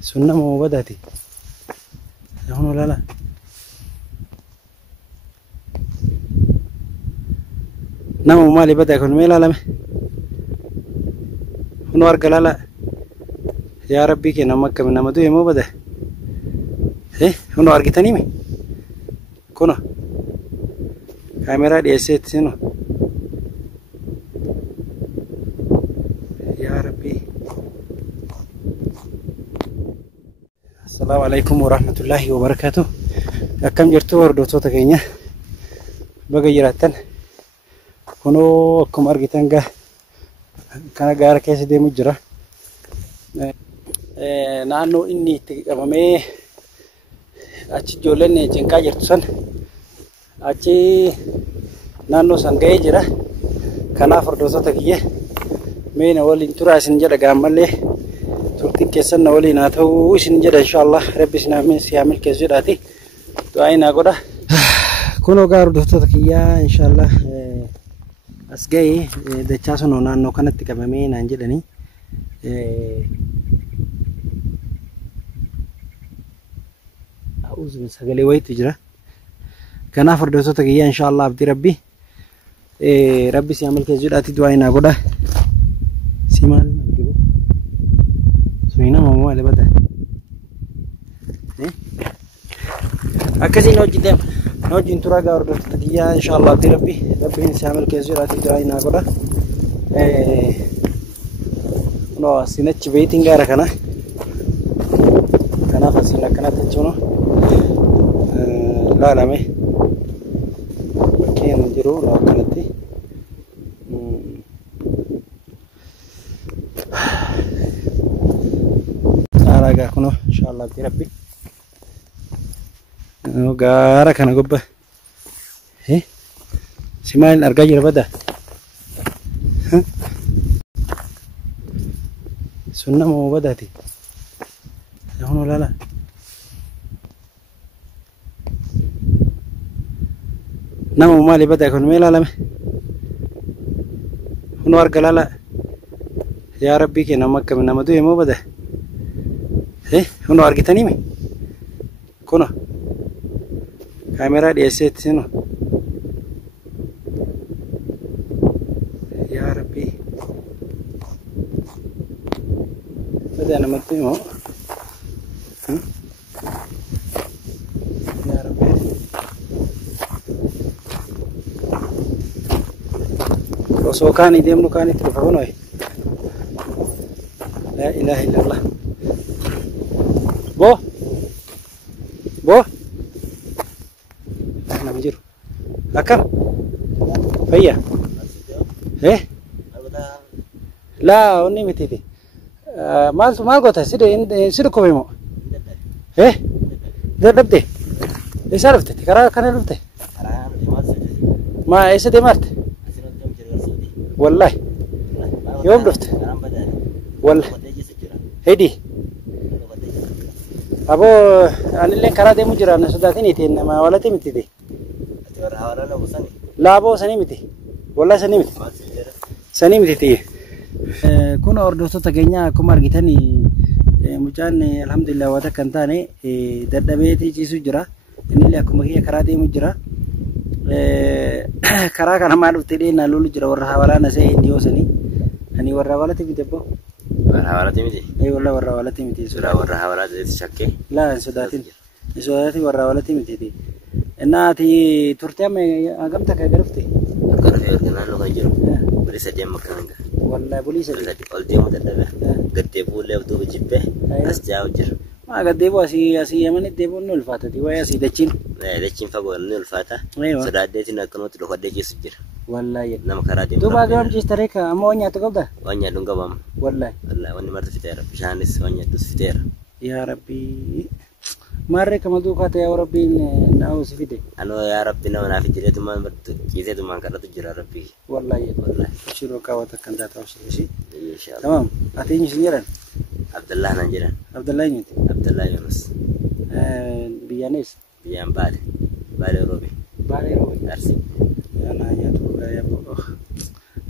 Sunna mau badati. Hono lala. Nama mali bada kun me lala me. Hono arga lala. Ya Rabbi ke nama kam nama tu emo bada. Hono argitani me. Kono. Kamera di set sino. Ya Rabbi. Assalamualaikum warahmatullahi wabarakatuh. Akkam jirtu hordoftoota keenya. Baga jiraattan. Kunoo akkuma argitan kana gaara keessa deemu jira. Naannoo inni itti qabamee achi ijoolleen cinqaa jirtu san achi naannoo san ga'ee jira. Kanaaf hordoftoota kiyya meena waliin turaa isin jedha gaammallee turtiin keessan na waliin haa ta'uu isin jedha inshallah rabbi isin haa milkeessu jedhaati du'aa naa godha. Kunoo gaa hordoftoota kiyyaa inshallah as ga'ee dachaa sunoo naannoo kanatti qabamee naan jedhanii sagalee wayiitu jira. Kanaaf hordoftoota kiyyaa inshallah abdii rabbi si haa milkeessu jedhaati du'aa naa godha. Si maal argibu suina mau maal bada akkasiin hojii deema hojiin turaa gaa hordoftoota kiyyaa inshallah abdii rabbiin si haa milkeessu jedhaati du'aa naa godha. No asinachi beetiin gaara kana kanaaf asiin akkanatti jechuun laalame bakkeen jiru akkanatti alaga kuno inshallah abdii rabbi gaara kana gubba simaal argaa jira bada sunna mau badati hono lala nama mali bada kun me lala me hono arga lala ya rabbi ke nama kam nama tu emo bada hono argitani me kono kamera di set sino ya rabbi bada nama tu emo ya rabbi osoo kaanii deemnu kaanitti dhufa kunoo la ilaha illallah bo nama jiru akkam fayya la onni mititi maal goota sida kobe mo dadhabde isa dhufte karaa kana dhufte ma isa deemarte wallahi yoom dhufte wallahi hedi abo anilleen karaa deemu jira na sodaatiniiti nama walati mititi laaboo sanii miti wallahi sanii mititi kun hordoftoota keenya akkuma argitanii mucaan alhamdulillah waan takka hin taane dadhabeetii ciisu jira innillee akkuma kiyya karaa deemu jira karaa kana maal dhufte dheennaa lolu jira warra hawalaana see inni yoosanii ani warra hawalati miti abbo hawalati miti wallahi warra hawalati miti warra hawalati shakke la sodaatin warra hawalati miti እናቲ ቱርቲያም አገምታ ከገርፍቴ ከርፈርናሎ ከጀሩ ፖሊስ ደም ከንጋ ወላሂ ፖሊስ ኦልዴሞ ተደበ ገደቡ ለብቶ በጅበ አስጃው ጅር ማገደቡ አሲ የምን ደቡ ነው ልፋተቲ ወይ አሲ ደቺን ፈጎ ነው ልፋታ ሰዳደቲ ነከኖት ለወደጂ ስጅር ወላሂ ለመከራ ደም ዱባ ገም ጅስተሬካ አሞኛ ተቀበ ወኛ ዱንገባም ወላሂ ወኒ መርት ፍቴራ ቢሻንስ ወኛ ዱስ ፍቴራ ያ ረቢ ማረ ከመዱ ካተ ያ ረቢ ናው ሲፊደ አኖ ያ ረቢ ነው ናፊ ጅለቱ ማን በርቱ ጊዜቱ ማን ቀረቱ ጅራ ረቢ ወላሂ ሽሮ ካወተ ከንዳታው እሺ ኢንሻአላህ تمام አተኝ ሲኝራን አብደላህ ናንጀራን አብደላህ ነው አብደላህ ዩኑስ ቢያኔስ ቢያን ባለ ሮቢ አርሲ ያና ያቱ ያ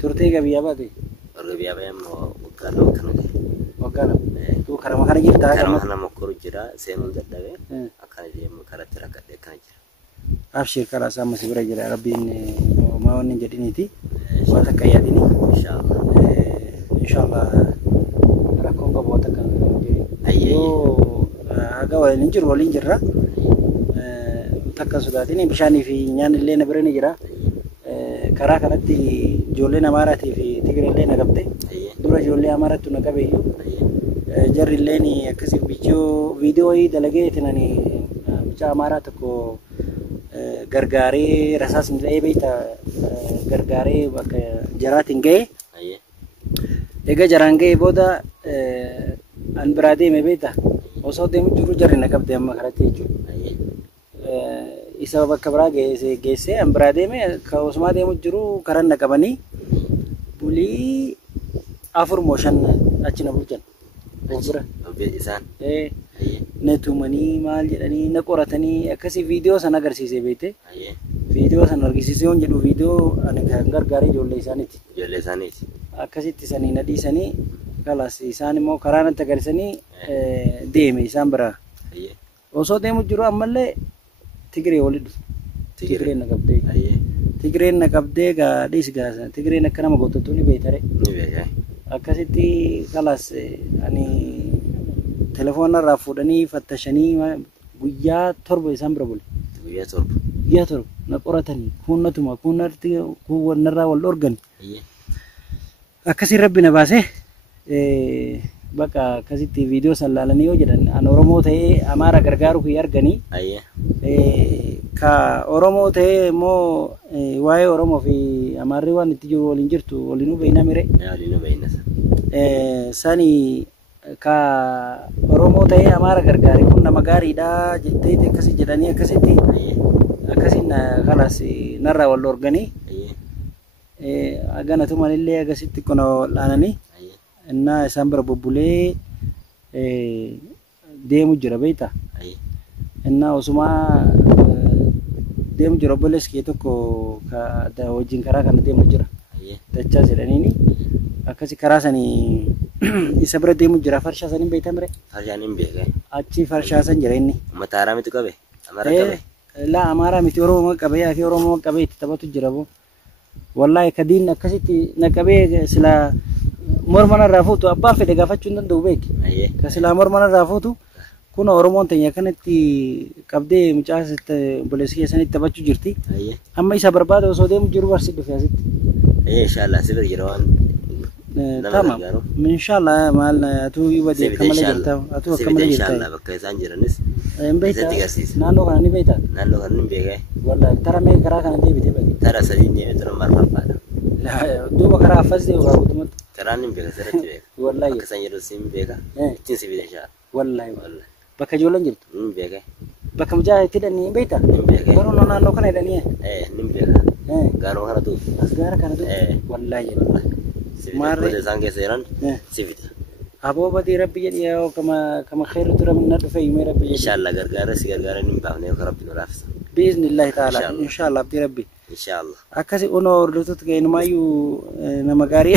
ቱርቴ ገቢያ ባቴ ሮቢያ ባያም Wakkaanoo kana ga'e. Wakkaana. Tu karama kana jirtaa. Karama kana mokkoro jira seenuu dadhabee akkana deemu karatti rakkadhee akkana jira. Abshir karaa isaa ammas bira jira rabbiin maa wanni jedhiniiti waan takka yaadini. Inshallah rakkoon qabu waan takka jedhini. Yoo haga waliin jiru waliin jirra. Takka sodaatini bishaanii fi nyaanni illee na bira ni jira. Karaa kanatti ijoolleen Amaaraatii fi Tigiree illee na qabde. Dura ijoollee Amaaraattu na qabe iyyuu. Jarri illeen akkasii viidiyoo dalageetiin ani mucaa Amaaraa tokko gargaaree rasaasni illee beekta gargaaree bakka jaraatiin ga'e. Egaa jaraan ga'e booda an biraa deeme beekta osoo deemu jiru jarri na qabde amma karatti jechuudha. Isa bakka biraa geessee an biraa deeme osuma deemu jiru karaa na qabanii bulii 4 moo 5 achi na bulchan. Isaan na tumanii maal jedhanii na qoratanii akkasii viidiyoo sana agarsiisee beekte. Viidiyoo sana agarsiisee yoon jedhu viidiyoo ani kan gargaaree ijoollee isaaniiti. Ijoollee isaaniiti. Akkasitti sanii na dhiisanii kalas isaan immoo karaa natti agarsiisanii deeme isaan biraa. Osoo deemu jiru ammallee Tigiree wali dhufu. Tigireen na qabdee. Tigireen na qabdee gaadhiis gaasa. Tigireen akka nama gootattuu ni beekare. Ni beekare. Akkasitti kalas ani telefoona irraa fuudhanii fattashanii guyyaa 7 isaan bira bule. Guyyaa 7 na qoratanii kunnatuma kunnatti kunnarraa wal dhorgan. Akkasii rabbi na baase bakka akkasitti viidiyoo san laalanii yoo jedhan an Oromoo ta'ee Amaara gargaaru kiyya arganii. Ka Oromoo ta'ee immoo waa'ee Oromoo fi Amaarri waan itti jiru waliin jirtu waliinuu beekna mire. Waliinuu beekna. Sani ka Oromoo ta'ee Amaara gargaare kun nama gaariidha jettee akkasii jedhanii akkasitti akkasiin kalas narraa wal dhorganii. Agana tumanillee akkasitti kun laananii. Innaa isaan bira bubbulee deemu jira beekta. Innaa osuma deemu jira obboleessi kee tokko wajjin karaa kana deemu jira. Dachaa jedhaniini akkasi karaa sanii isa bira deemu jira farshaa saniin beektaa mire. Farshaan hin beekne. Achi farshaa san jira inni. Mataaraa miti qabe. Amaara qabe. Laa Amaaraa miti Oromoo qabe yaa fi Oromoo qabe itti taphatu jira boo. Wallahi kadiin akkasitti na qabee sila mormana irraa fuutu abbaan fedhe gaafachuu hin danda'u beeki. Ka silaa mormana irraa fuutu kun Oromoon teenya kanatti qabdee mucaa obboleessi keessanitti taphachuu jirti. Amma isa barbaada osoo deemu jiru barsi dhufe asitti. Inshallah sibir jira waan nama gargaaru. Inshallah maal atu ibadee kamala jirta atu kamala jirta. Inshallah bakka isaan jiranis. Beekta naannoo kana ni beekta. Naannoo kana ni beeka. Wallahi tara mee karaa kana deebitee beeki. Tara sadii deemee tura marfafaadha. Duuba karaa affasii yookaan guutumatti. Karaan ni beeka sirriitti beeka. Wallahi. Akka isaan jedhu siin beeka. Ittiin sibiila inshallah. Wallahi. Bakka ijoolleen jirtu. Ni beeka. Bakka mucaa itti hidhanii hin beekta. Ni beeka. Garuu naannoo kana hidhanii. Ni beeka. Gaaroo kana tu. As gaara kana tu. Wallahi. Maarree. Isaan keessa jiran sifiti. Aboo badii rabbi jedhi yoo kama khairu tura minna dhufe yume rabbi. Inshallah gargaara si gargaara ni baafne yoo rabbi nu raafisa. Biiznillah ta'ala. Inshallah abdi rabbi. Inshallah. Akkasi uno ordotut geenumayyuu nama gaarii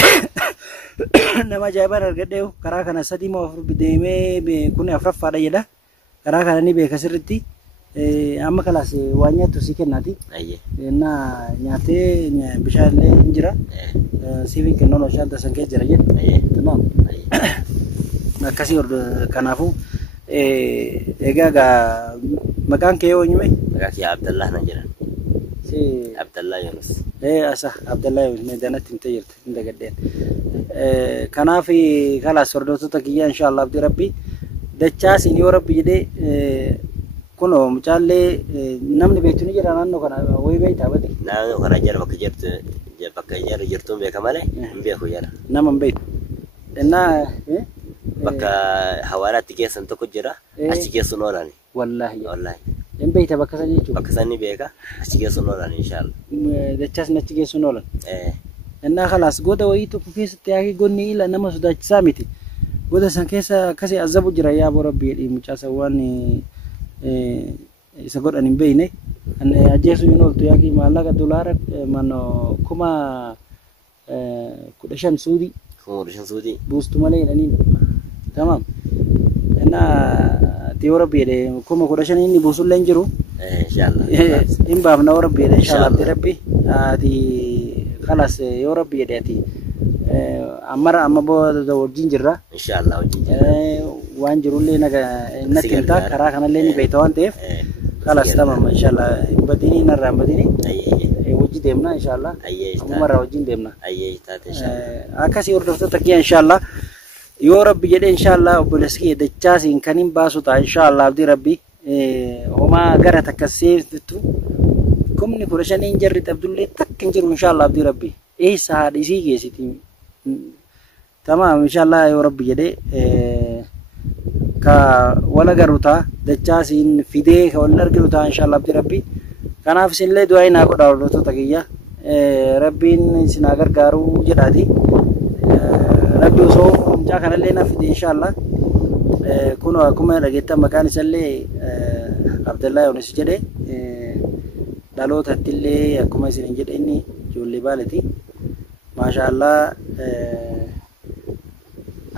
nama ajaa'ibaan argadhe karaa kana sadii moo afur deemee kun afuraffaadha jedha. Karaa kana ni beeka sirriitti. Amma kalaas waan nyaattu si kennaati. Naa nyaatee bishaan illee hin jira. Siifin kennoon bishaan tasan kee jira jedhu. Tunoon. Akkasii kanaafuu egaa maqaan kee yoo nyume? Maqaan kee Abdallah nan jedhan. Abdallah Yunus. Asa Abdallah Yunus meedaanatti himtee jirti hin dagadheen. Kanaaf kalaas hordoftoota kiyya inshallah abdii rabbi dachaa siin yoo rabbi jedhee kun mucaallee namni beektu ni jira naannoo kana wayi beektaa bade. Naannoo kana jira bakka jirtuun beeka malee hin beeku jira. Nama hin beektu. Innaa bakka hawaaraatti keessan tokko jira achi keessan oolani. Wallahi. Wallahi. Hin beekta bakka san jechuudha. Bakka san ni beeka achi keessan oolani inshallah. Dachaas achi keessan oolan. Innaa kalaas goda wayii tokko keessatti yaa gonni ila nama sodaachisaa miti. Goda san keessa akkasii azabu jira yaa boo rabbi jedhii mucaasa waan isa godhan hin beekne. Ajjeesu hin ooltu yaa maallaqa dolaara mano kuma 15 suudii. Kumurushan suuti. buustu malee jedhaniin tamam inna ti rabbi de kuma kudashan inni buusullee hin jiru Inshallah. in baafna rabbi de inshallah abdi rabbi ati khalas yo rabbi de ati amara amma booda wajjin jirra Inshallah wajjin. waan jirullee naga nakinta karaa kanallee ni beeyta waan ta'eef khalas tamam inshallah badini narra badini wajji deemna inshallah amma ra wajjin deemna taate inshallah akasi hordoftoota kiyya inshallah yoo rabbi jedhe inshallah obboleessi dachaasiin kan hin baasu ta'a inshallah abdi rabbi homa gara takkaseetu kumni kudhashaniin jarri abdullee takka hin jiru inshallah abdi rabbi eessa haadhisii geessiti tamam inshallah yoo rabbi jedhe ka wala garuta dachaasiin fidee ka wala argiruta inshallah abdi rabbi kanaaf isinillee du'aa inaa godha hordoftoota kiyya rabbiin isinaa gargaaru jedhaati rabbi osoo mucaa kanallee na fide inshallah kun akkuma dhageettan maqaan isallee Abdallah Yunus jedhe dhalootattillee akkuma isin jedhe inni ijoollee Baaleti maashaallah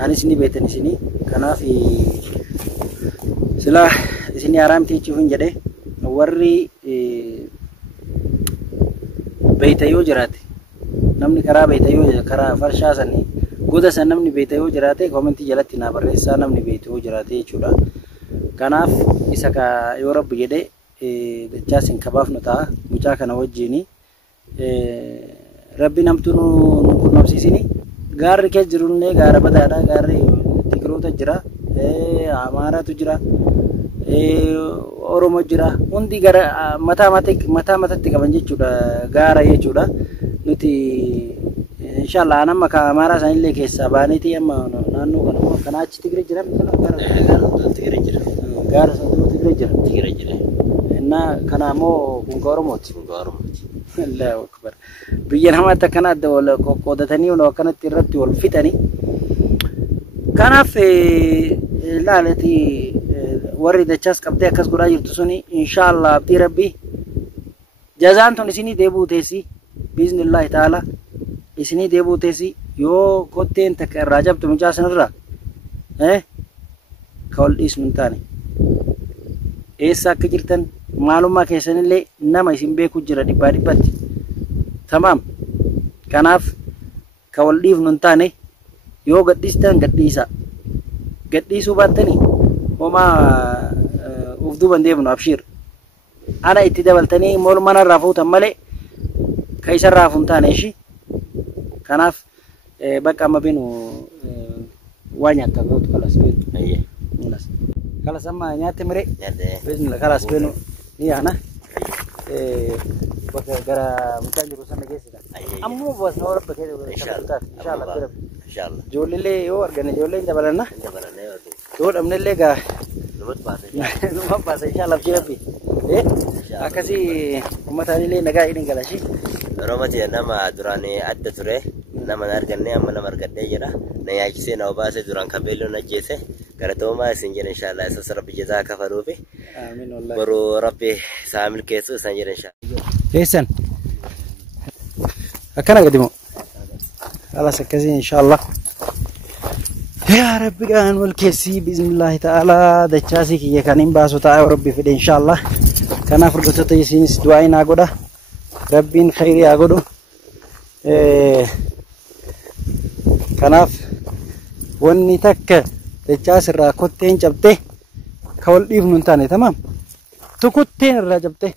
anis ni beektan isini kanaaf sila isini araamti jechuuf hin jedhe warri beeyta yoo jiraate namni karaa beeyta yoo karaa farshaa sanii goda san namni beeyta yoo jiraate komentii jalatti naa barreessaa namni beeyta yoo jiraate jechuudha kanaaf isa ka yoo rabbi jedhe dachaasin kabaafnu ta'a mucaa kana wajjiini rabbi namtu nu qunnamsiisini gaarri keessa jirullee gaara badaadha gaarri Tigiroota jira Amaaraatu jira Oromo jira hundi gara mataa matatti qaban jechuudha gaara jechuudha nuti inshallah anamma ka Amaara sanillee keessa baaneti amma naannoo kana achi Tigiree jira Tigiree jira. gaara sanatu Tigiree jira. inna kana ammoo kun Oromooti. Allahu akbar biyya namaatti akkana adda wal qoqqoodatanii wal akkanatti irratti wal fixanii kanaaf ilaalati warri dachaas qabdee akkas godhaa jirtu suni inshallah abdii rabbi jazaan tun isinii deebuu teessi biiznillaahi ta'ala isinii deebuu teessi yoo kotteen takka irraa jabtu mucaa sanirraa ka wal dhiisnu hin taane eessa akka jirtan maalummaa keessanillee nama isin beeku jira dhibbaa dhibbatti tamam kanaaf ka wal dhiifnu hin taane yoo gadhiistan gadhiisuu baattanii homaa uf duuban deemnu abshiir ana itti dabaltanii mool manarraa fuutan malee ka isarraa fuun taane ishi kanaaf bakka amma beenu waa nyaata gootu kalas beenu kalas amma nyaatte mire bismillah kalas beenu ni ana bakka gara mucaan jiru sana geessida ammoo bas na rabba kee inshallah ijoollee yoo argane ijoollee dabalanna yoo dhabnellee gaa numa baasa inshallah rabbi akkasii ummataanillee nagaa idin galashi Oromoti nama duraan adda ture nama arganne amma nama argadhee jira na yaachisee na obaase duraan kabeelloo na jeese gara toomaa isin jedhe inshallah isa rabbi jazaa kafaluufi amiin wallahi baroo rabbi saamil keessu isan jedhe inshallah Eessan akkana gadimo alas akkasii inshallah yaa rabbi gaan wal keessi bismillaahi ta'ala dachaasii kiyya kan hin baasu ta'a rabbi fedhe inshallah kanaaf hordoftoota isinis du'aa inaa godha rabbiin khayrii haa godhu kanaaf wanni takka dachaas irraa kotteen cabte ka wal dhiifnu hin taane tamam tukutteen irraa cabte